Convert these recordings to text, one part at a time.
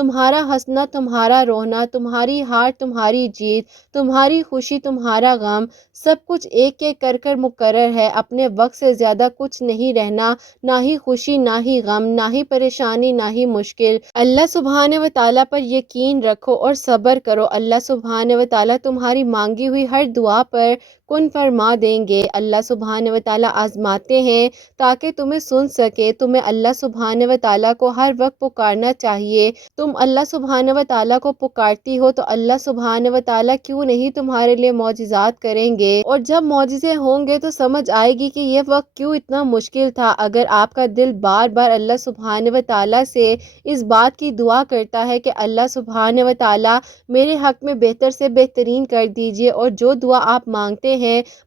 تمہارا ہنسنا تمہارا رونا، تمہاری ہار تمہاری جیت، تمہاری خوشی تمہارا غم، سب کچھ ایک ایک کر کر مقرر ہے۔ اپنے وقت سے زیادہ کچھ نہیں رہنا، نہ ہی خوشی نہ ہی غم، نہ ہی پریشانی نہ ہی مشکل۔ اللہ سبحانہ و تعالیٰ پر یقین رکھو اور صبر کرو۔ اللہ سبحانہ و تعالیٰ تمہاری مانگی ہوئی ہر دعا پر کن فرما دیں گے۔ اللہ سبحانہ و تعالیٰ آزماتے ہیں تاکہ تمہیں سن سکے۔ تمہیں اللہ سبحانہ و تعالیٰ کو ہر وقت پکارنا چاہیے۔ تم اللہ سبحانہ و تعالیٰ کو پکارتی ہو تو اللہ سبحانہ و تعالیٰ کیوں نہیں تمہارے لیے معجزات کریں گے، اور جب معجزے ہوں گے تو سمجھ آئے گی کہ یہ وقت کیوں اتنا مشکل تھا۔ اگر آپ کا دل بار بار اللہ سبحانہ و تعالیٰ سے اس بات کی دعا کرتا ہے کہ اللہ سبحانہ و تعالیٰ میرے حق میں بہتر سے بہترین کر دیجئے، اور جو دعا آپ مانگتے ہیں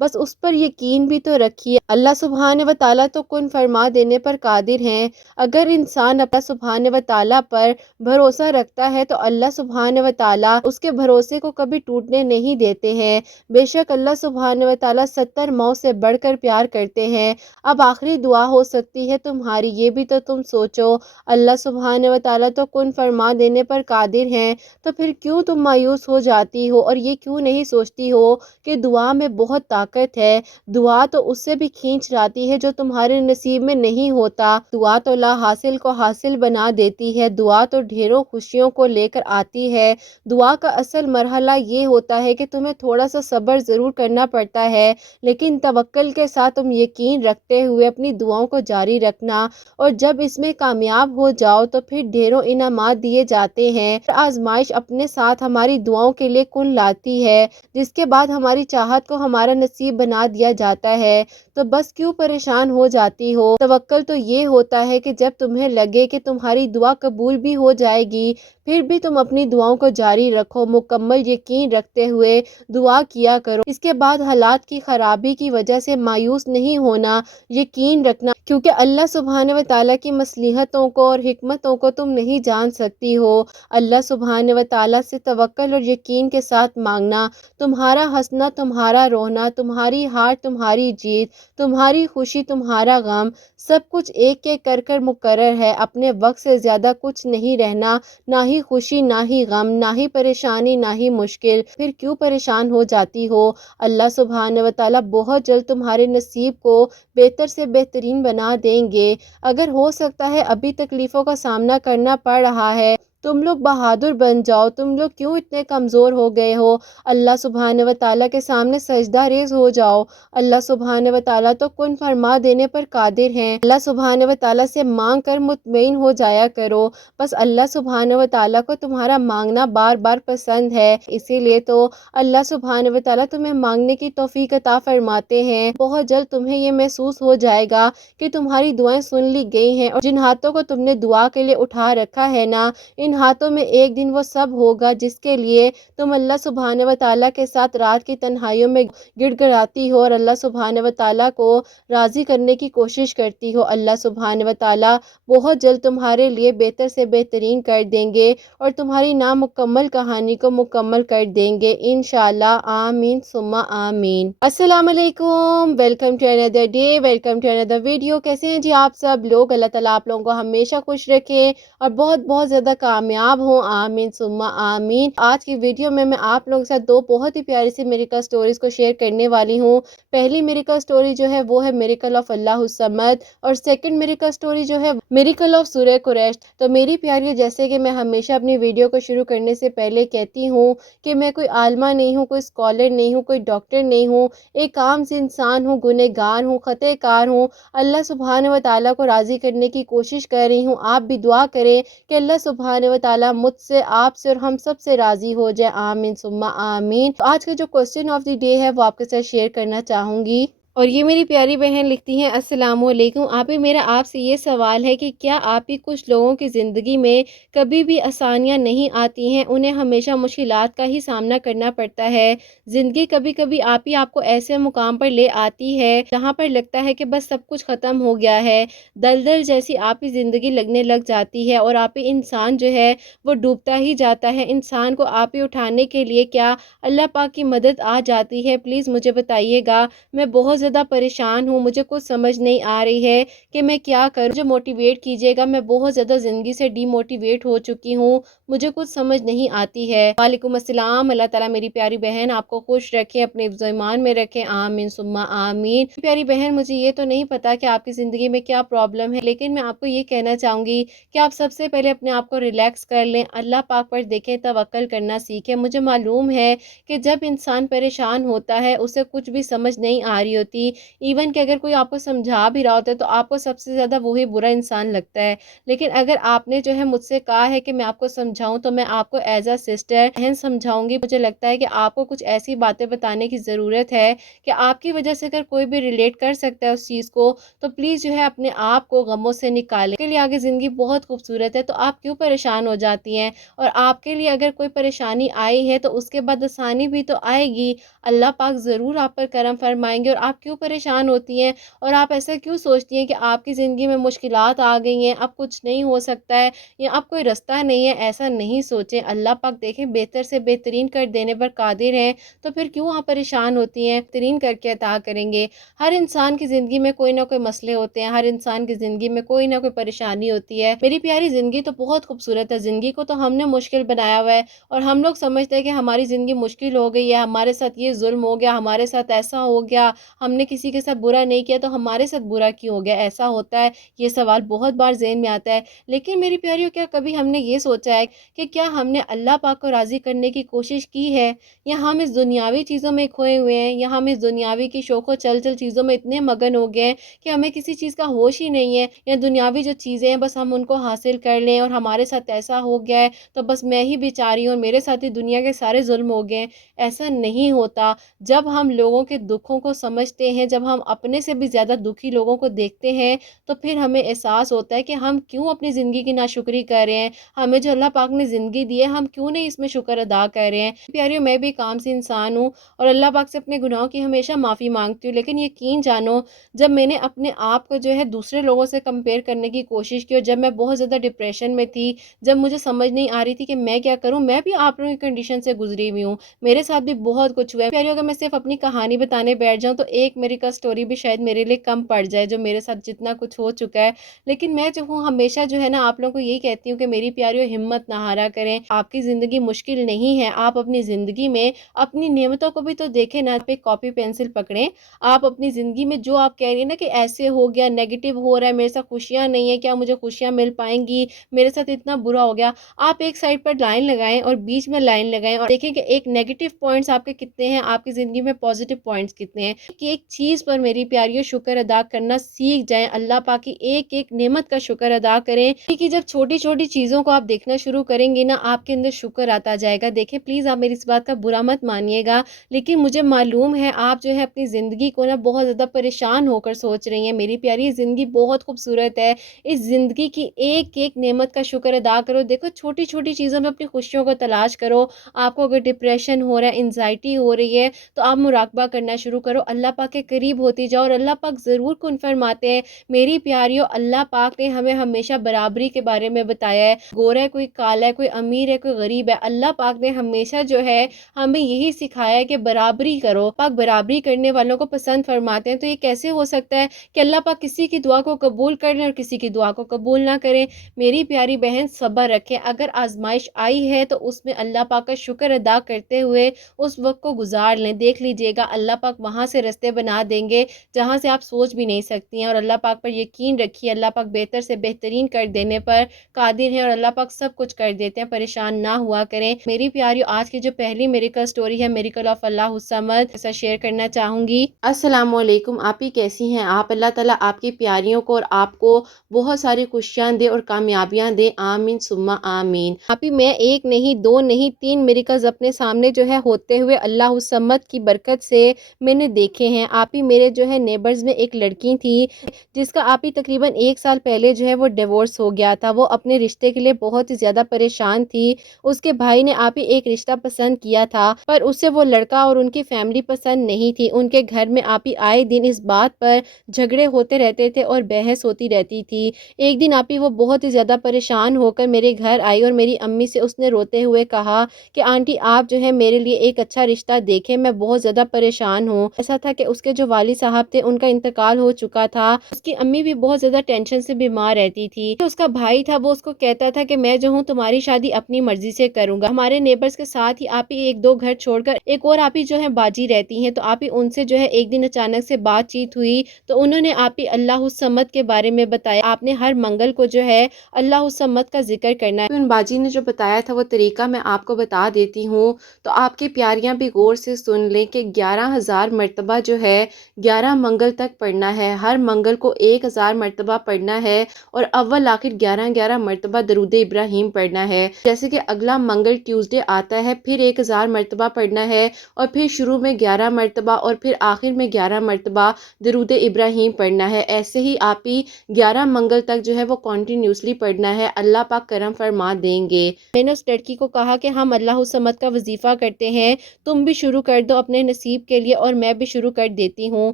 بس اس پر یقین بھی تو رکھیے۔ اللہ سبحانہ و تعالیٰ تو کن فرما دینے پر قادر ہیں۔ اگر انسان اللہ سبحانہ و تعالیٰ پر بھروسہ رکھتا ہے تو اللہ سبحانہ و تعالیٰ اس کے بھروسے کو کبھی ٹوٹنے نہیں دیتے ہیں۔ بے شک اللہ سبحانہ و تعالیٰ 70 ماؤں سے بڑھ کر پیار کرتے ہیں۔ اب آخری دعا ہو سکتی ہے تمہاری، یہ بھی تو تم سوچو۔ اللہ سبحانہ و تعالیٰ تو کن فرما دینے پر قادر ہیں، تو پھر کیوں تم مایوس ہو جاتی ہو، اور یہ کیوں نہیں سوچتی ہو کہ دعا میں بہت طاقت ہے۔ دعا تو اس سے بھی کھینچ لاتی ہے جو تمہارے نصیب میں نہیں ہوتا۔ دعا تو لا حاصل کو حاصل بنا دیتی ہے۔ دعا تو ڈھیروں خوشیوں کو لے کر آتی ہے۔ دعا کا اصل مرحلہ یہ ہوتا ہے کہ تمہیں تھوڑا سا صبر ضرور کرنا پڑتا ہے، لیکن توکل کے ساتھ تم یقین رکھتے ہوئے اپنی دعاؤں کو جاری رکھنا، اور جب اس میں کامیاب ہو جاؤ تو پھر ڈھیروں انعامات دیے جاتے ہیں۔ آزمائش اپنے ساتھ ہماری دعاؤں کے لیے کن لاتی ہے، جس کے بعد ہماری چاہت کو ہمارا نصیب بنا دیا جاتا ہے۔ تو بس کیوں پریشان ہو جاتی ہو؟ توکل تو یہ ہوتا ہے کہ جب تمہیں لگے کہ تمہاری دعا قبول بھی ہو جائے گی، پھر بھی تم اپنی دعاؤں کو جاری رکھو، مکمل یقین رکھتے ہوئے دعا کیا کرو۔ اس کے بعد حالات کی خرابی کی وجہ سے مایوس نہیں ہونا، یقین رکھنا، کیونکہ اللہ سبحانہ و تعالیٰ کی مصلحتوں کو اور حکمتوں کو تم نہیں جان سکتی ہو۔ اللہ سبحانہ و تعالیٰ سے توکل اور یقین کے ساتھ مانگنا، تمہارا ہنسنا تمہارا رونا، تمہاری ہار تمہاری جیت، تمہاری خوشی تمہارا غم، سب کچھ ایک ایک کر کر مقرر ہے۔ اپنے وقت سے زیادہ کچھ نہیں رہنا، نہ ہی خوشی نہ ہی غم، نہ ہی پریشانی نہ ہی مشکل۔ پھر کیوں پریشان ہو جاتی ہو؟ اللہ سبحانہ و تعالیٰ بہت جلد تمہارے نصیب کو بہتر سے بہترین بنا دیں گے۔ اگر ہو سکتا ہے ابھی تکلیفوں کا سامنا کرنا پڑ رہا ہے، تم لوگ بہادر بن جاؤ۔ تم لوگ کیوں اتنے کمزور ہو گئے ہو؟ اللہ سبحانہ و تعالیٰ کے سامنے سجدہ ریز ہو جاؤ۔ اللہ سبحانہ و تعالیٰ تو کن فرما دینے پر قادر ہیں۔ اللہ سبحانہ و تعالیٰ سے مانگ کر مطمئن ہو جایا کرو۔ بس اللہ سبحانہ و تعالیٰ کو تمہارا مانگنا بار بار پسند ہے، اسی لیے تو اللہ سبحانہ و تعالیٰ تمہیں مانگنے کی توفیق عطا فرماتے ہیں۔ بہت جلد تمہیں یہ محسوس ہو جائے گا کہ تمہاری دعائیں سن لی گئی ہیں، اور جن ہاتھوں کو تم نے دعا کے لیے اٹھا رکھا ہے نا، ان ہاتھوں میں ایک دن وہ سب ہوگا جس کے لیے تم اللہ سبحانہ و تعالیٰ کے ساتھ رات کی تنہائیوں میں گڑ گڑاتی ہو اور اللہ سبحانہ و تعالیٰ کو راضی کرنے کی کوشش کرتی ہو۔ اللہ سبحانہ و تعالیٰ بہت جلد تمہارے لیے بہتر سے بہترین کر دیں گے، اور تمہاری نامکمل کہانی کو مکمل کر دیں گے انشاءاللہ۔ آمین ثم آمین۔ السلام علیکم، welcome to another day, welcome to another video. کیسے ہیں جی آپ سب لوگ؟ اللہ تعالیٰ آپ لوگوں کو ہمیشہ خوش رکھے اور بہت بہت زیادہ کامیاب ہوں، آمین ثم آمین۔ آج کی ویڈیو میں آپ لوگوں کے ساتھ دو بہت ہی پیاری سی میریکل سٹوریز کو شیئر کرنے والی ہوں۔ پہلی میریکل سٹوری جو ہے وہ ہے میریکل آف اللہ الصمد، اور سیکنڈ میریکل سٹوری جو ہے میریکل آف سورہ قریش۔ تو میری پیاری، جیسے کہ میں ہمیشہ اپنی ویڈیو کو شروع کرنے سے پہلے کہتی ہوں کہ میں کوئی عالمہ نہیں ہوں، کوئی اسکالر نہیں ہوں، کوئی ڈاکٹر نہیں ہوں، ایک عام سی انسان ہوں، گنہگار ہوں، خطا کار ہوں۔ اللہ سبحانہ و تعالیٰ کو راضی کرنے کی کوشش کر رہی ہوں۔ آپ بھی دعا کریں کہ اللہ سبحانہ و تعالیٰ مجھ سے، آپ سے اور ہم سب سے راضی ہو جائے، آمین ثم آمین۔ تو آج کا جو کوسچن آف دی ڈے ہے وہ آپ کے ساتھ شیئر کرنا چاہوں گی، اور یہ میری پیاری بہن لکھتی ہیں، السلام علیکم آپی، میرا آپ سے یہ سوال ہے کہ کیا آپی کچھ لوگوں کی زندگی میں کبھی بھی آسانیاں نہیں آتی ہیں، انہیں ہمیشہ مشکلات کا ہی سامنا کرنا پڑتا ہے؟ زندگی کبھی کبھی آپی آپ کو ایسے مقام پر لے آتی ہے جہاں پر لگتا ہے کہ بس سب کچھ ختم ہو گیا ہے، دلدل جیسی آپی زندگی لگنے لگ جاتی ہے، اور آپی انسان جو ہے وہ ڈوبتا ہی جاتا ہے۔ انسان کو آپی اٹھانے کے لیے کیا اللہ پاک کی مدد آ جاتی ہے؟ پلیز مجھے بتائیے گا، میں بہت زیادہ پریشان ہوں، مجھے کچھ سمجھ نہیں آ رہی ہے کہ میں کیا کروں، مجھے موٹیویٹ کیجیے گا، میں بہت زیادہ زندگی سے ڈی موٹیویٹ ہو چکی ہوں، مجھے کچھ سمجھ نہیں آتی ہے۔ وعلیکم السلام، اللہ تعالیٰ میری پیاری بہن آپ کو خوش رکھے، اپنے حفظ و ایمان میں رکھے، آمین ثم آمین۔ پیاری بہن، مجھے یہ تو نہیں پتا کہ آپ کی زندگی میں کیا پرابلم ہے، لیکن میں آپ کو یہ کہنا چاہوں گی کہ آپ سب سے پہلے اپنے آپ کو ریلیکس کر لیں، اللہ پاک پر دیکھیں، توکل کرنا سیکھیں۔ مجھے معلوم ہے کہ جب انسان پریشان ہوتا ہے اسے کچھ بھی سمجھ نہیں آ رہی ہوتی، ایون کہ اگر کوئی آپ کو سمجھا بھی رہا ہوتا ہے تو آپ کو سب سے زیادہ وہی برا انسان لگتا ہے، لیکن اگر آپ نے جو ہے مجھ سے کہا ہے کہ میں آپ کو سمجھاؤں تو میں آپ کو ایز اے سسٹر بہن سمجھاؤں گی۔ مجھے لگتا ہے کہ آپ کو کچھ ایسی باتیں بتانے کی ضرورت ہے کہ آپ کی وجہ سے اگر کوئی بھی ریلیٹ کر سکتا ہے اس چیز کو تو پلیز جو ہے اپنے آپ کو غموں سے نکالیں۔ کے لیے آگے زندگی بہت خوبصورت ہے، تو آپ کیوں پریشان ہو جاتی ہیں؟ اور آپ کے لیے اگر کوئی پریشانی آئی ہے تو اس کے بعد آسانی بھی تو آئے گی، اللہ پاک ضرور آپ پر کرم فرمائیں گے۔ اور آپ کیوں پریشان ہوتی ہیں اور آپ ایسا کیوں سوچتی ہیں کہ آپ کی زندگی میں مشکلات آ گئی ہیں، اب کچھ نہیں ہو سکتا ہے یا اب کوئی رستہ نہیں ہے؟ ایسا نہیں سوچیں، اللہ پاک دیکھیں بہتر سے بہترین کر دینے پر قادر ہیں، تو پھر کیوں آپ پریشان ہوتی ہیں؟ بہترین کر کے عطا کریں گے۔ ہر انسان کی زندگی میں کوئی نہ کوئی مسئلے ہوتے ہیں، ہر انسان کی زندگی میں کوئی نہ کوئی پریشانی ہوتی ہے۔ میری پیاری زندگی تو بہت خوبصورت ہے، زندگی کو تو ہم نے مشکل بنایا ہوا ہے اور ہم لوگ سمجھتے ہیں کہ ہماری زندگی مشکل ہو گئی ہے، ہمارے ساتھ یہ ظلم ہو گیا، ہمارے ساتھ ایسا ہو گیا، ہم نے کسی کے ساتھ برا نہیں کیا تو ہمارے ساتھ برا کیوں ہو گیا؟ ایسا ہوتا ہے، یہ سوال بہت بار ذہن میں آتا ہے، لیکن میری پیاریوں کیا کبھی ہم نے یہ سوچا ہے کہ کیا ہم نے اللہ پاک کو راضی کرنے کی کوشش کی ہے، یا ہم اس دنیاوی چیزوں میں کھوئے ہوئے ہیں، یا ہم اس دنیاوی کی شوق و چل چیزوں میں اتنے مگن ہو گئے ہیں کہ ہمیں کسی چیز کا ہوش ہی نہیں ہے، یا دنیاوی جو چیزیں ہیں بس ہم ان کو حاصل کر لیں اور ہمارے ساتھ ایسا ہو گیا ہے تو بس میں ہی بیچاری ہوں اور میرے ساتھ ہی دنیا کے سارے ظلم ہو گئے ہیں۔ ایسا نہیں ہوتا۔ جب ہم لوگوں کے دکھوں کو سمجھتے ہیں، جب ہم اپنے سے بھی زیادہ دکھی لوگوں کو دیکھتے ہیں تو پھر ہمیں احساس ہوتا ہے کہ ہم کیوں اپنی زندگی کی ناشکری کر رہے ہیں، ہمیں جو اللہ پاک نے زندگی دی ہے ہم کیوں نہیں اس میں شکر ادا کر رہے ہیں۔ پیاریوں، میں بھی کام سے انسان ہوں اور اللہ پاک سے اپنے گناہوں کی ہمیشہ معافی مانگتی ہوں، لیکن یقین جانو جب میں نے اپنے آپ کو جو ہے دوسرے لوگوں سے کمپیئر کرنے کی کوشش کی اور جب میں بہت زیادہ ڈپریشن میں تھی، جب مجھے سمجھ نہیں آ رہی تھی کہ میں کیا کروں، میں بھی آپ لوگوں کی کنڈیشن سے گزری ہوئی ہوں، میرے ساتھ بھی بہت کچھ ہوا ہے۔ پیاریوں، اگر میں صرف اپنی کہانی بتانے بیٹھ جاؤں تو ایک میری کا سٹوری بھی شاید میرے لیے کم پڑ جائے، جو میرے ساتھ جتنا کچھ ہو چکا ہے، لیکن میں جو ہوں ہمیشہ جو ہے نا آپ لوگوں کو یہی کہتی ہوں کہ میری پیاریوں ہمت نہ ہارا کریں، آپ کی زندگی مشکل نہیں ہے، آپ اپنی زندگی میں اپنی نعمتوں کو بھی تو دیکھیں نا، پہ کاپی پینسل پکڑیں، آپ اپنی زندگی میں جو آپ کہہ رہی ہیں نا کہ ایسے ہو گیا، نیگیٹو ہو رہا ہے، میرے ساتھ خوشیاں نہیں ہیں، کیا مجھے خوشیاں مل پائیں گی، میرے ساتھ اتنا برا ہو گیا، آپ ایک سائڈ پر لائن لگائیں اور بیچ میں لائن لگائیں اور دیکھیں کہ ایک نیگیٹو پوائنٹس آپ کے کتنے ہیں، آپ کی زندگی میں پازیٹیو پوائنٹس کتنے ہیں، کہ ایک چیز پر میری پیاریوں شکر ادا کرنا سیکھ جائیں، اللہ پاک کی ایک ایک نعمت کا شکر ادا کریں، کیونکہ جب چھوٹی چھوٹی چیزوں کو آپ دیکھنا شروع کریں گے نا آپ کے اندر شکر آتا جائے گا۔ دیکھیں پلیز آپ میری اس بات کا برا مت مانیے گا، لیکن مجھے معلوم ہے آپ جو ہے اپنی زندگی کو نا بہت زیادہ پریشان ہو کر سوچ رہی ہیں۔ میری پیاری زندگی بہت خوبصورت ہے، اس زندگی کی ایک ایک نعمت کا شکر ادا کرو، دیکھو چھوٹی چھوٹی چیزوں میں اپنی خوشیوں کو تلاش کرو۔ آپ کو اگر ڈپریشن ہو رہا ہے، انزائٹی ہو رہی ہے تو آپ مراقبہ کرنا شروع کرو، اللہ پاک کے قریب ہوتی جاؤ اور اللہ پاک ضرور کن فرماتے ہیں۔ میری پیاریوں، اللہ پاک نے ہمیں ہمیشہ برابری کے بارے میں بتایا ہے، گورا ہے کوئی کالا ہے، کوئی امیر ہے کوئی غریب ہے، اللہ پاک نے ہمیشہ جو ہے ہمیں یہی سکھایا ہے کہ برابری کرو، پاک برابری کرنے والوں کو پسند فرماتے ہیں۔ تو یہ کیسے ہو سکتا ہے کہ اللہ پاک کسی کی دعا کو قبول کر لیں اور کسی کی دعا کو قبول نہ کریں؟ میری پیاری بہن صبر رکھیں، اگر آزمائش آئی ہے تو اس میں اللہ پاک کا شکر ادا کرتے ہوئے اس وقت کو گزار لیں، دیکھ لیجئے گا اللہ پاک وہاں سے رستے بنا دیں گے جہاں سے آپ سوچ بھی نہیں سکتی ہیں، اور اللہ پاک پر یقین رکھیے، اللہ پاک بہتر سے بہترین کر دینے پر قادر ہیں اور اللہ پاک سب کچھ کر دیتے ہیں، پریشان نہ ہوا کریں۔ میری پیاری، آج کی جو پہلی میریکل سٹوری ہے، میریکل آف اللہ الصمد، ایسا شیئر کرنا چاہوں گی۔ السلام علیکم، آپ ہی کیسی ہیں آپ؟ اللہ تعالیٰ آپ کی پیاریوں کو اور آپ کو بہت ساری خوشیاں دے اور کامیابیاں دے، آمین ثم آمین۔ آپ ہی میں ایک نہیں، دو نہیں، 3 میریکلز اپنے سامنے جو ہے ہوتے ہوئے اللہ الصمد کی برکت سے میں نے دیکھے ہیں۔ آپ ہی میرے جو ہے نیبرز میں ایک لڑکی تھی جس کا آپ ہی تقریباً 1 سال پہلے جو ہے وہ ڈیورس ہو گیا تھا، وہ اپنے رشتے کے لیے بہت ہی زیادہ پریشان تھی۔ اس کے بھائی نے آپ ہی ایک رشتہ پسند کیا تھا پر اسے وہ لڑکا اور ان کی فیملی پسند نہیں تھی، ان کے گھر میں آپ ہی آئے دن اس بات پر جھگڑے ہوتے رہتے تھے اور بحث ہوتی رہتی تھی۔ ایک دن آپ ہی وہ بہت ہی زیادہ پریشان ہو کر میرے گھر آئی اور میری امی سے اس نے روتے ہوئے کہا کہ آنٹی آپ جو ہے میرے لیے ایک اچھا رشتہ دیکھیں، میں بہت زیادہ پریشان ہوں۔ ایسا تھا کہ اس کے جو والد صاحب تھے ان کا انتقال ہو چکا تھا، اس کی امی بھی بہت زیادہ ٹینشن سے بیمار رہتی تھی۔ اس کا بھائی تھا وہ اس کو کہتا تھا کہ میں جو ہوں تمہاری شادی اپنی مرضی سے کروں گا۔ ہمارے نیبرز کے ساتھ ہی آپی ایک دو گھر چھوڑ کر ایک اور آپی جو ہے باجی رہتی ہیں، تو آپی ان سے جو ہے ایک دن اچانک سے بات چیت ہوئی تو انہوں نے آپی اللہ الصمد کے بارے میں بتایا، آپ نے ہر منگل کو جو ہے اللہ الصمد کا ذکر کرنا ہے۔ ان باجی نے جو بتایا تھا وہ طریقہ میں آپ کو بتا دیتی ہوں، تو آپ کی پیاریاں بھی غور سے سن لیں کہ 11,000 مرتبہ جو ہے 11 منگل تک پڑھنا ہے، ہر منگل کو 1,000 مرتبہ پڑھنا ہے اور اول آخر 11 مرتبہ درود ابراہیم پڑھنا ہے۔ جیسے کہ اگلا منگل ٹیوزڈے آتا ہے پھر 1,000 مرتبہ پڑھنا ہے اور پھر شروع میں 11 مرتبہ اور پھر آخر میں 11 مرتبہ درود ابراہیم پڑھنا ہے۔ ایسے ہی آپ ہی 11 منگل تک جو ہے وہ کنٹینیوسلی پڑھنا ہے، اللہ پاک کرم فرما دیں گے۔ میں نے اس لڑکی کو کہا کہ ہم اللہ الصمد کا وظیفہ کرتے ہیں، تم بھی شروع کر دو اپنے نصیب کے لیے اور میں بھی شروع کر دیتی ہوں،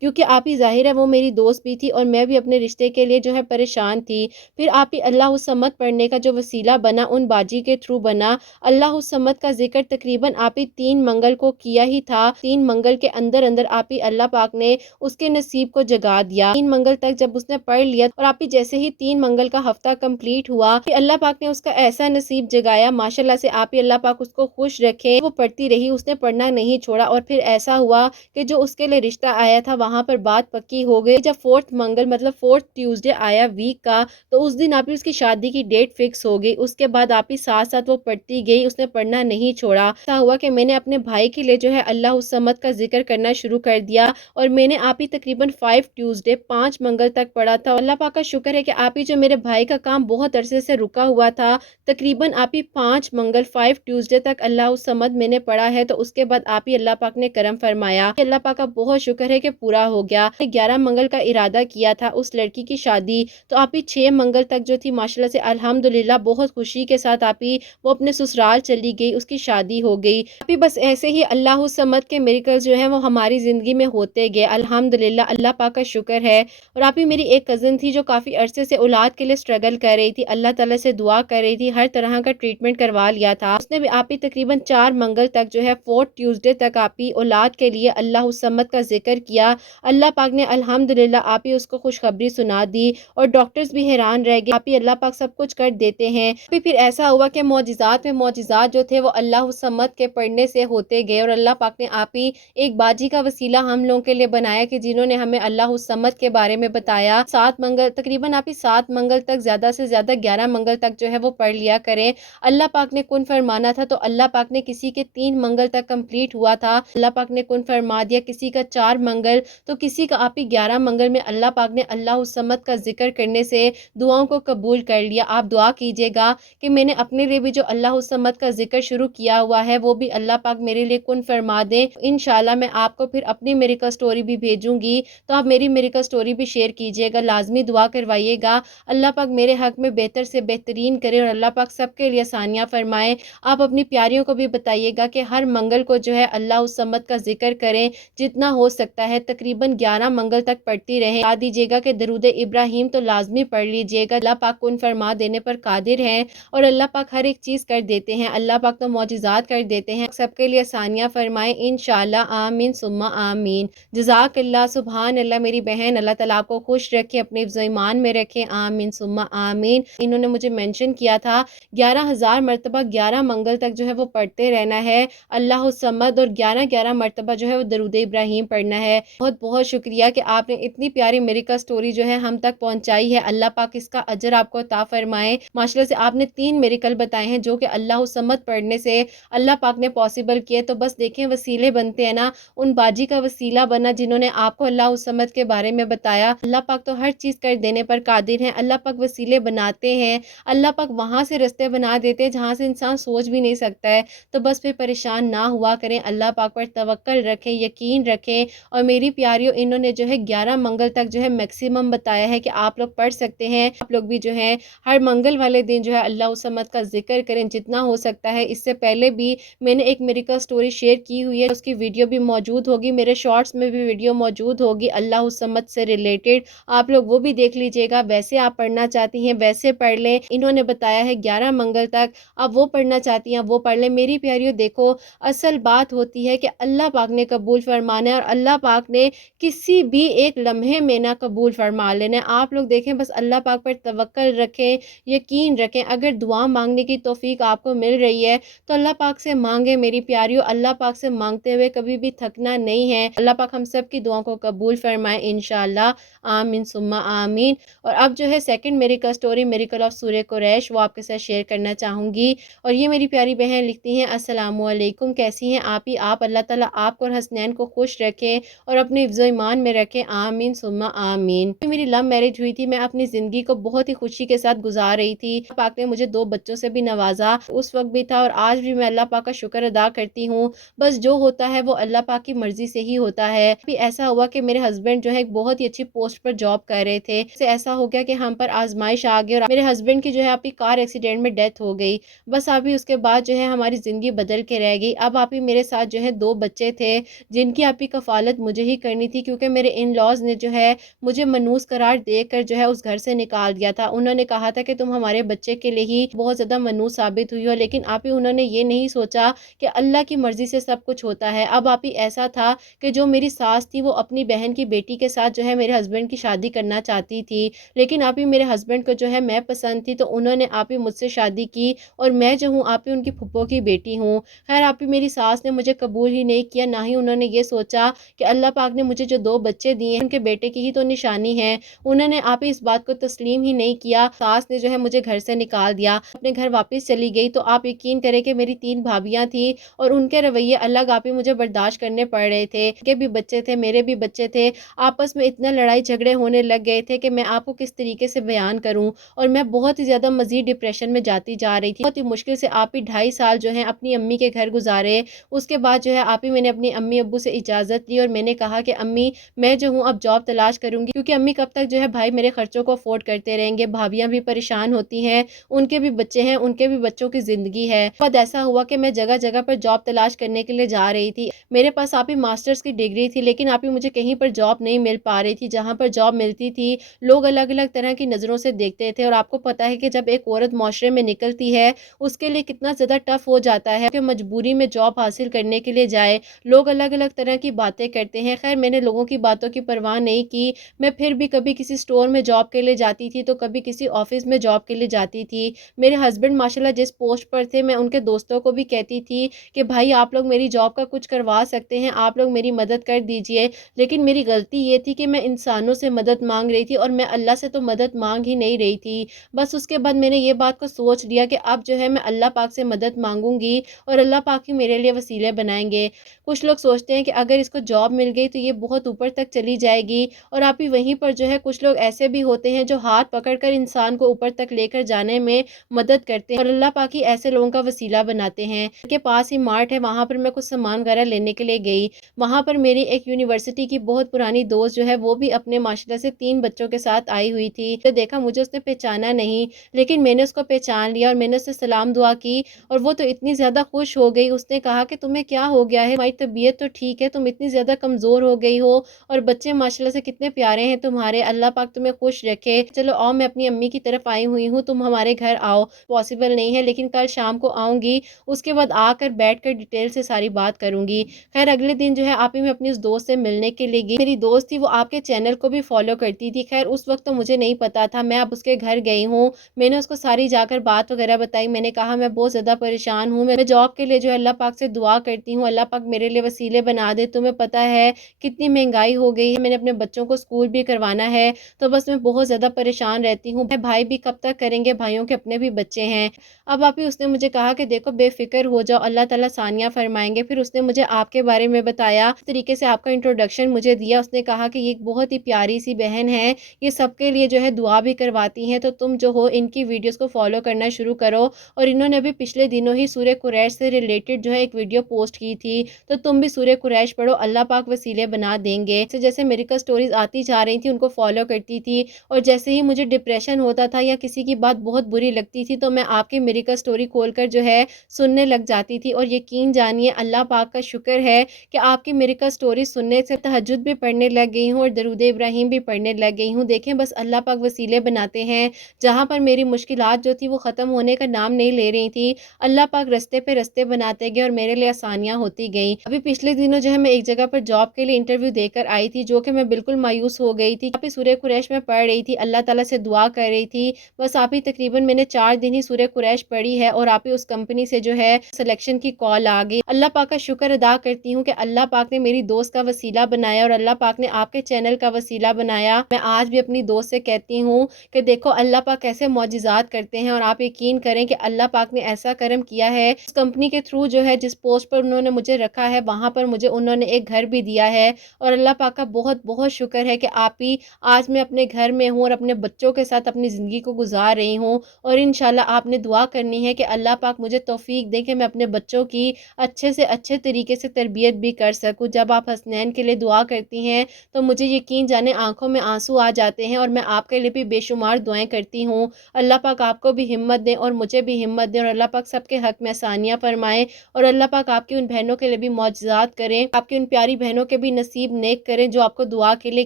کیونکہ آپ ہی ظاہر ہے وہ میری دوست بھی تھی اور میں بھی اپنے رشتے کے لیے جو ہے پریشان تھی۔ پھر آپ ہی اللہ الصمد پڑھنے کا جو وسیلہ بنا ان باجی کے تھرو بنا۔ اللہ الصمد کا ذکر تقریباً آپ ہی 3 منگل کو کیا ہی تھا، 3 منگل کے اندر اندر آپ ہی اللہ پاک نے اس کے نصیب کو جگا دیا۔ 3 منگل تک جب اس نے پڑھ لیا اور آپ ہی جیسے ہی 3 منگل کا ہفتہ کمپلیٹ ہوا کہ اللہ پاک نے اس کا ایسا نصیب جگایا، ماشاءاللہ سے آپ ہی اللہ پاک اس کو خوش رکھے، وہ پڑھتی رہی، اس نے پڑھنا نہیں چھوڑا اور پھر ایسا ہوا کہ جو اس کے لیے رشتہ آیا تھا وہاں پر بات پکی ہو گئی۔ جب 4تھ منگل مطلب 4تھ ٹیوزڈے آیا ویک کا تو اس دن آپ ہی اس کی شادی کی ڈیٹ فکس ہو گئی۔ اس کے بعد آپ ہی ساتھ ساتھ وہ پڑھتی گئی، اس نے پڑھنا نہیں چھوڑا۔ ایسا ہوا کہ میں نے اپنے بھائی کے لیے جو ہے اللہ الصمد کا ذکر کرنا شروع کر دیا اور میں نے آپ ہی تقریباً 5 ٹیوزڈے 5 منگل تک پڑھا تھا۔ اللہ پاک کا شکر ہے کہ آپ ہی جو میرے بھائی کا کام بہت عرصے سے رکا ہوا تھا، تقریباً آپ ہی 5 منگل 5 ٹیوزڈے تک اللہ الصمد میں نے پڑھا ہے، تو اس کے بعد آپ ہی اللہ پاک نے کرم فرمایا۔ اللہ پاک کا بہت شکر ہے کہ پورا ہو گیا۔ 11 منگل کا ارادہ کیا تھا اس لڑکی کی شادی، تو آپ ہی 6 منگل تک جو تھی ماشاءاللہ سے الحمدللہ بہت خوشی کے ساتھ آپ ہی وہ اپنے سسرال چلی گئی، اس کی شادی ہو گئی۔ آپ ہی بس ایسے ہی اللہ الصمد کے میریکل جو ہیں وہ ہماری زندگی میں ہوتے گئے، الحمدللہ اللہ پاک کا شکر ہے۔ اور آپ ہی میری ایک کزن تھی جو کافی عرصے سے اولاد کے لیے اسٹرگل کر رہی تھی، اللہ تعالیٰ سے دعا کر رہی تھی، ہر طرح کا ٹریٹمنٹ کروا لیا تھا، اس نے بھی آپ ہی تقریباً 4 منگل تک جو ہے 4 ٹیوزڈے تک آپ ہی اولاد کے لیے اللہ الصمد کا ذکر کیا۔ اللہ پاک نے الحمدللہ آپ ہی اس کو خوشخبری سنا دی اور ڈاکٹرز بھی حیران رہ گئے۔ آپ ہی اللہ پاک سب کچھ کر دیتے ہیں۔ پھر ایسا ہوا کہ معجزات میں معجزات جو تھے وہ اللہ الصمد کے پڑھنے سے ہوتے گئے اور اللہ پاک نے آپ ہی ایک باجی کا وسیلہ ہم لوگوں کے لیے بنایا کہ جنہوں نے ہمیں اللہ الصمد کے بارے میں بتایا۔ 7 منگل تقریباً آپ ہی 7 منگل تک زیادہ سے زیادہ 11 منگل تک جو ہے وہ پڑھ لیا کریں۔ اللہ پاک نے کن فرمانا تھا تو اللہ پاک نے کسی کے 3 منگل تک کمپلیٹ ہوا تھا، اللہ پاک نے کن فرما دیا کسی کا 4 منگل، تو کسی کا آپ ہی 11 منگل میں اللہ پاک نے اللہ الصمد کا ذکر کرنے سے دعاؤں کو قبول کر لیا۔ آپ دعا کیجئے گا کہ میں نے اپنے لیے بھی جو اللہ الصمد کا ذکر شروع کیا ہوا ہے وہ بھی اللہ پاک میرے لیے کن فرما دے۔ انشاءاللہ میں آپ کو پھر اپنی میریکل سٹوری بھی بھیجوں گی، تو آپ میری میریکل سٹوری بھی شیئر کیجئے گا، لازمی دعا کروائیے گا اللہ پاک میرے حق میں بہتر سے بہترین کرے اور اللہ پاک سب کے لیے آسانیاں فرمائے۔ آپ اپنی پیاریوں کو بھی بتائیے گا کہ ہر منگل کو جو ہے اللہ الصمد کا ذکر کریں، جتنا ہو سکتا ہے تقریباً 11 منگل تک پڑھتی رہیں۔ یاد دیجیے گا کہ درود ابراہیم تو لازمی پڑھ لیجیے گا، اللہ پاک کن فرما دینے پر قادر ہیں اور اللہ پاک ہر ایک چیز کر دیتے ہیں، اللہ پاک تو معجزات کر دیتے ہیں، سب کے لیے آسانیاں فرمائے انشاءاللہ، آمین ثم آمین۔ جزاک اللہ، سبحان اللہ میری بہن، اللہ تعالیٰ کو خوش رکھے، اپنے حفظ و ایمان میں رکھے، آمین ثم آمین۔ انہوں نے مجھے مینشن کیا تھا 11,000 مرتبہ 11 منگل تک جو ہے وہ پڑھتے رہنا ہے اللہ الصمد، اور 11 مرتبہ جو ہے وہ درود ابراہیم پڑھنا ہے۔ بہت بہت شکریہ کہ آپ نے اتنی پیاری میریکل سٹوری جو ہے ہم تک پہنچائی ہے، اللہ پاک اس کا اجر آپ کو عطا فرمائے۔ ماشاءاللہ سے آپ نے 3 میریکل بتائے ہیں جو کہ اللہ الصمد پڑھنے سے اللہ پاک نے پاسبل کیے، تو بس دیکھیں وسیلے بنتے ہیں نا، ان باجی کا وسیلہ بنا جنہوں نے آپ کو اللہ الصمد کے بارے میں بتایا۔ اللہ پاک تو ہر چیز کر دینے پر قادر ہیں، اللہ پاک وسیلے بناتے ہیں، اللہ پاک وہاں سے رستے بنا دیتے ہیں جہاں سے انسان سوچ بھی نہیں سکتا ہے، تو بس پھر پریشان نہ ہوا کریں، اللہ پاک پر توکل رکھیں، یقین رکھیں۔ اور میری پیاریوں، انہوں نے جو ہے 11 منگل تک جو ہے میکسیمم بتایا ہے کہ آپ لوگ پڑھ سکتے ہیں، آپ لوگ بھی جو ہے ہر منگل والے دن جو ہے اللہ الصمد کا ذکر کریں جتنا ہو سکتا ہے۔ اس سے پہلے بھی میں نے ایک میریکل سٹوری شیئر کی ہوئی ہے، اس کی ویڈیو بھی موجود ہوگی، میرے شارٹس میں بھی ویڈیو موجود ہوگی اللہ الصمد سے ریلیٹڈ، آپ لوگ وہ بھی دیکھ لیجئے گا۔ ویسے آپ پڑھنا چاہتی ہیں ویسے پڑھ لیں، انہوں نے بتایا ہے 11 منگل تک، آپ وہ پڑھنا چاہتی ہیں وہ پڑھ لیں۔ میری پیاریوں دیکھو، اصل بات ہوتی ہے کہ اللہ پاک نے قبول فرمانا ہے اور اللہ پاک نے کسی بھی ایک لمحے میں نہ قبول فرما لینا ہے۔ آپ لوگ دیکھیں، بس اللہ پاک پر توکل رکھیں، یقین رکھیں۔ اگر دعا مانگنے کی توفیق آپ کو مل رہی ہے تو اللہ پاک سے مانگیں میری پیاریوں، اللہ پاک سے مانگتے ہوئے کبھی بھی تھکنا نہیں ہے۔ اللہ پاک ہم سب کی دعاؤں کو قبول فرمائے انشاءاللہ، آمین ثم آمین۔ اور اب جو ہے second miracle story miracle of سورہ قریش، وہ آپ کے ساتھ شیئر کرنا چاہوں گی۔ اور یہ میری پیاری بہن لکھتی ہیں، السلام علیکم، کیسی ہیں آپ ہی آپ؟ اللہ تعالیٰ آپ کو اور حسنین کو خوش رکھے اور اپنے حفظ و ایمان میں رکھے، آمین ثم آمین۔ میری لو میرج ہوئی تھی، میں اپنی زندگی کو بہت ہی خوشی کے ساتھ گزار رہی تھی۔ پاک نے مجھے 2 بچوں سے بھی نوازا، اس وقت بھی تھا اور آج بھی میں اللہ پاک کا شکر ادا کرتی ہوں۔ بس جو ہوتا ہے وہ اللہ پاک کی مرضی سے ہی ہوتا ہے۔ بھی ایسا ہوا کہ میرے ہسبینڈ جو ہے ایک بہت ہی اچھی پوسٹ پر جاب کر رہے تھے، ایسا ہو گیا کہ ہم پر آزمائش آ گئی اور میرے ہسبینڈ کی جو ہے آپ کار ایکسیڈنٹ میں ڈیتھ ہو گئی۔ بس ابھی اس کے بعد جو ہے ہماری زندگی بدل کے رہ گئی۔ اب آپ ہی میرے ساتھ جو ہے 2 بچے تھے جن کی آپ کی کفالت مجھے ہی کرنی تھی، کیونکہ میرے ان لاز نے جو ہے مجھے منحوس قرار دے کر جو ہے اس گھر سے نکال دیا تھا۔ انہوں نے کہا تھا کہ تم ہمارے بچے کے لیے ہی بہت زیادہ منحوس ثابت ہوئی ہو، لیکن آپ ہی انہوں نے یہ نہیں سوچا کہ اللہ کی مرضی سے سب کچھ ہوتا ہے۔ اب آپ ہی ایسا تھا کہ جو میری ساس تھی وہ اپنی بہن کی بیٹی کے ساتھ جو ہے میرے ہسبینڈ کی شادی کرنا چاہتی تھی، لیکن آپ ہی میرے ہسبینڈ کو جو ہے میں پسند تھی، تو انہوں نے آپ ہی مجھ سے شادی کی اور میں جو ہوں آپ ہی ان کی پھپھو کی بیٹی ہوں۔ خیر آپ ہی میری ساس نے مجھے قبول ہی نہیں کیا، نہ ہی انہوں نے یہ سوچا کہ اللہ پاک نے مجھے جو 2 بچے دیے ہیں ان کے بیٹے کی ہی تو نشانی ہے۔ انہوں نے آپ ہی اس بات کو تسلیم ہی نہیں کیا۔ ساس نے جو ہے مجھے گھر سے نکال دیا، اپنے گھر واپس چلی گئی۔ تو آپ یقین کریں کہ میری 3 بھابیاں تھیں اور ان کے رویے الگ آپ ہی مجھے برداشت کرنے پڑ رہے تھے۔ ان کے بھی بچے تھے، میرے بھی بچے تھے، آپس میں اتنا لڑائی جھگڑے ہونے لگ گئے تھے کہ میں آپ کو کس طریقے سے بیان کروں، اور میں بہت ہی زیادہ مزید ڈپریشن میں جاتی جا رہی تھی۔ بہت ہی مشکل سے آپ ہی 2.5 سال جو ہے اپنی امی کے گھر گزارے۔ اس کے بعد جو ہے آپ ہی میں نے اپنی امی ابو سے اجازت لی اور میں نے کہا کہ امی میں جو ہوں اب جاب تلاش کروں گی، کیونکہ امی کب تک جو ہے بھائی میرے خرچوں کو افورڈ کرتے رہیں گے، بھابیاں بھی پریشان ہوتی ہیں، ان کے بھی بچے ہیں، ان کے بھی بچوں کی زندگی ہے۔ بعد ایسا ہوا کہ میں جگہ جگہ پر جاب تلاش کرنے کے لیے جا رہی تھی۔ میرے پاس آپ ہی ماسٹرز کی ڈگری تھی، لیکن آپ ہی مجھے کہیں پر جاب نہیں مل پا رہی تھی۔ جہاں پر جاب ملتی تھی لوگ الگ الگ طرح کی نظروں سے دیکھتے تھے، اور آپ کو پتا ہے کہ جب ایک عورت معاشرے میں نکلتی ہے اس کے لیے کتنا زیادہ ٹف ہو جاتا ہے کہ مجبوری میں جاب حاصل کرنے کے لیے جائے، لوگ الگ الگ طرح کی باتیں کرتے ہیں۔ خیر میں نے لوگوں کی باتوں کی پرواہ نہیں کی، میں پھر بھی کبھی کسی سٹور میں جاب کے لیے جاتی تھی تو کبھی کسی آفس میں جاب کے لیے جاتی تھی۔ میرے ہسبینڈ ماشاءاللہ جس پوسٹ پر تھے، میں ان کے دوستوں کو بھی کہتی تھی کہ بھائی آپ لوگ میری جاب کا کچھ کروا سکتے ہیں، آپ لوگ میری مدد کر دیجئے، لیکن میری غلطی یہ تھی کہ میں انسانوں سے مدد مانگ رہی تھی اور میں اللہ سے تو مدد مانگ ہی نہیں رہی تھی۔ بس اس کے بعد میں نے یہ بات کو سوچ لیا کہ اب جو ہے میں اللہ پاک سے مدد مانگوں گی اور اللہ پاک ہی میرے لیے وسیلے بنائیں گے۔ کچھ لوگ سوچتے ہیں کہ اگر اس کو جاب مل گئی تو یہ بہت اوپر تک چلی جائے گی، اور آپ ہی وہیں پر جو ہے کچھ لوگ ایسے بھی ہوتے ہیں جو ہاتھ پکڑ کر انسان کو اوپر تک لے کر جانے میں مدد کرتے ہیں، اور اللہ پاک ہی ایسے لوگوں کا وسیلہ بناتے ہیں۔ ان کے پاس ہی مارٹ ہے، وہاں پر میں کچھ سامان وغیرہ لینے کے لیے گئی۔ وہاں پر میری ایک یونیورسٹی کی بہت پرانی دوست جو ہے وہ بھی اپنے ماشاءاللہ سے 3 بچوں کے ساتھ آئی ہوئی تھی۔ تو دیکھا مجھے اس نے پہچانا نہیں، لیکن میں نے اس کو پہچان لیا اور میں نے اس سے سلام دعا کی، اور وہ تو اتنی زیادہ خوش ہو گئی۔ اس نے کہا کہ تمہیں کیا ہو گیا ہے، تمہاری طبیعت تو ٹھیک ہے، تم اتنی زیادہ کمزور ہو گئی ہو، اور بچے ماشاءاللہ سے کتنے پیارے ہیں تمہارے، اللہ پاک تمہیں خوش رکھے۔ چلو آؤ، میں اپنی امی کی طرف آئی ہوئی ہوں، تم ہمارے گھر آؤ۔ پاسبل نہیں ہے لیکن کل شام کو آؤں گی، اس کے بعد آ کر بیٹھ کر ڈیٹیل سے ساری بات کروں گی۔ خیر اگلے دن جو ہے آپ ہی میں اپنی اس دوست سے ملنے کے لیے گئی۔ میری دوست تھی وہ آپ کے چینل کو بھی فالو کرتی تھی، خیر اس وقت تو مجھے نہیں پتا تھا، میں اب اس کے گھر گئی ہوں، میں نے اس کو ساری جا کر بات وغیرہ بتائی۔ میں نے کہا میں بہت زیادہ پریشان ہوں، میں جاب کے لیے جو ہے اللہ پاک سے دعا کرتی ہوں، اللہ پاک میرے لیے وسیلے بنا دے، تمہیں پتا ہے کتنی مہنگائی ہو گئی ہے، میں نے اپنے بچوں کو اسکول بھی کروانا ہے، تو بس میں بہت زیادہ پریشان رہتی ہوں، بھائی بھی کب تک کریں گے، بھائیوں کے اپنے بھی بچے ہیں۔ اب آپ ہی اس نے مجھے کہا کہ دیکھو بے فکر ہو جاؤ، اللہ تعالیٰ ثانیہ فرمائیں گے۔ پھر اس نے مجھے آپ کے بارے میں بتایا، اس طریقے سے آپ کا انٹروڈکشن مجھے دیا۔ اس نے کہا کہ یہ ایک بہت ہی پیاری سی بہن ہے، یہ سب کے لیے جو ہے دعا بھی کرواتی ہیں، تو تم جو ہو ان کی ویڈیوز کو فالو کرنا شروع کرو۔ اور انہوں نے ابھی پچھلے دنوں ہی سورہ قریش سے ریلیٹڈ جو ہے ایک ویڈیو پوسٹ کی تھی، تو تم بھی سورہ قریش پڑھو، اللہ پاک وسیلے بنا دیں گے۔ جیسے میریکل سٹوریز آتی جا رہی تھی ان کو فالو کرتی تھی، اور جیسے ہی مجھے ڈپریشن ہوتا تھا یا کسی کی بات بہت بری لگتی تھی تو میں آپ کی میریکل سٹوری کھول کر جو ہے سننے لگ جاتی تھی۔ اور یقین جانیے اللہ پاک کا شکر ہے کہ آپ کی میریکل سٹوری سننے سے تہجد بھی پڑھنے لگ گئی ہوں اور درود ابراہیم بھی پڑھنے لگ گئی ہوں۔ دیکھیں بس اللہ پاک وسیلے بناتے ہیں، جہاں پر میری مشکلات جو تھی وہ ختم ہونے کا نام نہیں لے رہی تھی، اللہ پاک رستے پہ رستے بناتے گئے اور میرے لیے آسانیاں ہوتی گئیں۔ ابھی پچھلے دنوں جو ہے میں ایک جگہ پر جاب کے لیے انٹرویو دے کر آئی تھی، جو کہ میں بالکل مایوس ہو گئی تھی۔ آپ ہی سورہ قریش میں پڑھ رہی تھی، اللہ تعالیٰ سے دعا کر رہی تھی، بس آپ ہی تقریباً میں نے 4 دن ہی سورہ قریش پڑھی ہے اور آپ ہی اس کمپنی سے جو ہے سلیکشن کی کال آ گئی۔ اللہ پاک کا شکر ادا کرتی ہوں کہ اللہ پاک نے میری دوست کا وسیلہ بنایا اور اللہ پاک نے آپ کے چینل کا وسیلہ بنایا۔ میں آج بھی اپنی دوست سے کہتی ہوں کہ دیکھو اللہ پاک کیسے معجزات کرتے ہیں، اور آپ یقین کریں کہ اللہ پاک نے ایسا کرم کیا ہے، اس کمپنی کے تھرو جو ہے جس پوسٹ پر انہوں نے مجھے رکھا ہے وہاں پر مجھے انہوں نے ایک گھر بھی دیا ہے، اور اللہ پاک کا بہت بہت شکر ہے کہ آپ ہی آج میں اپنے گھر میں ہوں اور اپنے بچوں کے ساتھ اپنی زندگی کو گزار رہی ہوں۔ اور انشاءاللہ آپ نے دعا کرنی ہے کہ اللہ پاک مجھے توفیق دے کہ میں اپنے بچوں کی اچھے سے اچھے طریقے سے تربیت بھی کر سکوں۔ جب آپ حسنین کے لیے دعا کرتی ہیں تو مجھے یقین جانے آنکھوں میں آنسو آ جاتے ہیں، اور میں آپ کے لیے بھی بے شمار دعائیں کرتی ہوں۔ اللہ پاک آپ کو بھی ہمت دے اور مجھے بھی ہمت دے، اور اللہ پاک سب کے حق میں آسانیاں فرمائے، اور اللہ پاک آپ کی ان بہنوں کے لیے بھی معجزات کریں، آپ کی ان پیاری بہنوں کے بھی نصیب نیک کریں جو آپ کو دعا کے لیے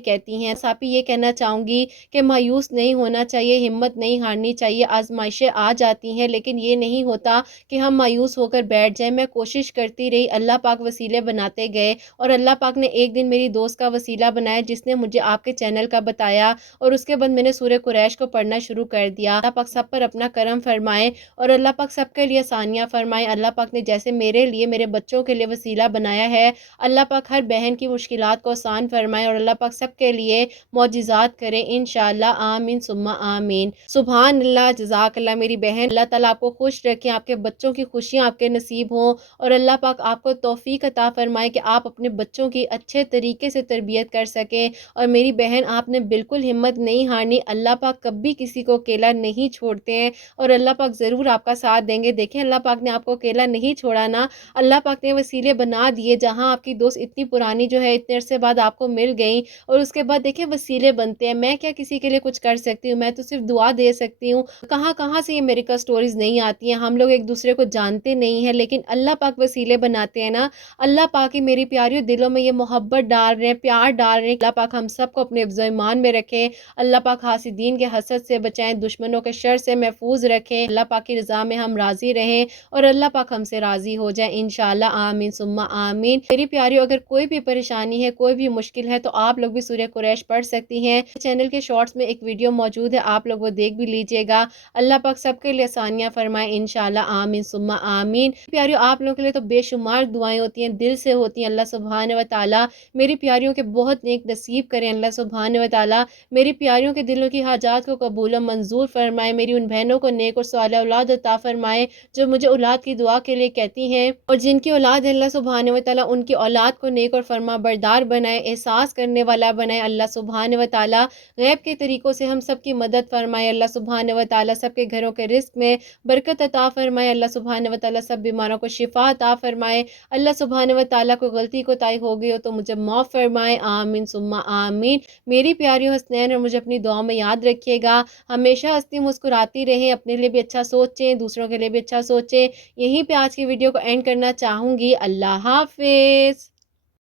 کہتی ہیں۔ ساتھ ہی یہ کہنا چاہوں گی کہ مایوس نہیں ہونا چاہیے، ہمت نہیں ہارنی چاہیے۔ آزمائشیں آ جاتی ہیں لیکن یہ نہیں ہوتا کہ ہم مایوس ہو کر بیٹھ جائیں۔ میں کوشش کرتی رہی، اللہ پاک وسیلے بناتے گئے، اور اللہ پاک نے ایک دن میری دوست کا وسیلہ بنایا جس نے مجھے آپ کے چینل کا بتایا، اور اس کے بعد میں نے سورہ قریش کو پڑھنا شروع کر دیا۔ اللہ پاک سب پر اپنا کرم فرمائے اور اللہ پاک سب کے لیے آسانیاں فرمائے۔ اللہ پاک نے جیسے میرے لیے میرے بچوں کے لیے وسیلہ بنایا ہے، اللہ پاک ہر بہن کی مشکلات کو آسان فرمائے، اور اللہ پاک سب کے لیے معجزات کرے انشاءاللہ، آمین ثم آمین۔ سبحان اللہ، جزاک اللہ میری بہن، اللہ تعالیٰ آپ کو خوش رکھے، آپ کے بچوں کی خوشیاں آپ کے نصیب ہوں، اور اللہ پاک آپ کو توفیق عطا فرمائے کہ آپ اپنے بچوں کی اچھے طریقے سے تربیت کر سکیں۔ اور میری بہن آپ نے بالکل ہمت نہیں ہارنی، اللہ پاک کبھی کسی کو اکیلا نہیں چھوڑتے ہیں، اور اللہ پاک ضرور آپ کا ساتھ دیں گے۔ دیکھیں اللہ پاک نے آپ کو اکیلا نہیں چھوڑا نا، اللہ پاک نے وسیلے بنا دیے، جہاں آپ کی دوست اتنی پرانی جو ہے اتنے عرصے بعد آپ کو مل گئیں، اور اس کے بعد دیکھیں وسیلے بنتے ہیں۔ میں کیا کسی کے لیے کچھ کر سکتی ہوں، میں تو صرف دعا دے سکتی ہوں۔ کہاں کہاں سے یہ میریکل سٹوریز نہیں آتی ہیں، ہم لوگ ایک دوسرے کو جانتے نہیں ہیں، لیکن اللہ پاک وسیلے بناتے ہیں نا۔ اللہ پاک ہی میری پیاریوں دلوں میں یہ محبت ڈال رہے ہیں، پیار ڈال رہے ہیں۔ اللہ پاک ہم سب کو اپنے حفظ و ایمان میں رکھیں، اللہ پاک حاسدین کے حسد سے بچائیں، دشمنوں کے شر سے محفوظ رکھیں، اللہ پاک کی رضا میں ہم راضی رہیں، اور اللہ پاک ہم سے راضی ہو جائیں انشاءاللہ، آمین ثم آمین۔ میری پیاریوں اگر کوئی بھی پریشانی ہے، کوئی بھی مشکل ہے، تو آپ لوگ بھی سورہ قریش پڑھ سکتی ہیں۔ چینل کے شارٹس میں ایک ویڈیو موجود ہے، آپ لوگ وہ دیکھ بھی لیجئے گا۔ اللہ پاک سب کے لیے آسانیاں فرمائے انشاءاللہ، آمین ثم آمین۔ پیاریوں آپ لوگوں کے لیے تو بے شمار دعائیں ہوتی ہیں، دل سے ہوتی ہیں، اللہ سبحانہ و تعالیٰ میری پیاریوں کے بہت نیک نصیب کریں، اللہ سبحانہ و تعالیٰ میری پیاریوں کے دلوں کی حاجات کو قبول و منظور فرمائے، میری ان بہنوں کو نیک اور صالح اولاد عطا فرمائے جو مجھے اولاد کی دعا کے لیے کہتی ہیں، اور جن کی اولاد ہے اللہ سبحانہ و تعالیٰ ان کی اولاد کو نیک اور فرما بردار بنائے، احساس کرنے والا بنائے، اللہ سبحانہ و تعالیٰ غیب کے طریقوں سے ہم سب کی مدد فرمائے، اللہ سبحانہ و تعالیٰ سب کے گھروں کے رزق میں برکت عطا فرمائے، اللہ سبحانہ و تعالیٰ سب بیماروں کو شفا عطا فرمائے، اللہ سبحانہ و تعالیٰ کو غلطی کوتاہی ہو گئی ہو تو مجھے معاف فرمائے، آمین ثم آمین۔ میری پیاریوں حسنین اور مجھے اپنی دعاؤں میں یاد رکھیے گا، ہمیشہ ہنستی مسکراتی رہیں، اپنے لیے بھی اچھا سوچیں، دوسروں کے لیے بھی اچھا سوچیں۔ یہیں پہ آج کی ویڈیو کو اینڈ کرنا چاہوں گی، اللہ حافظ۔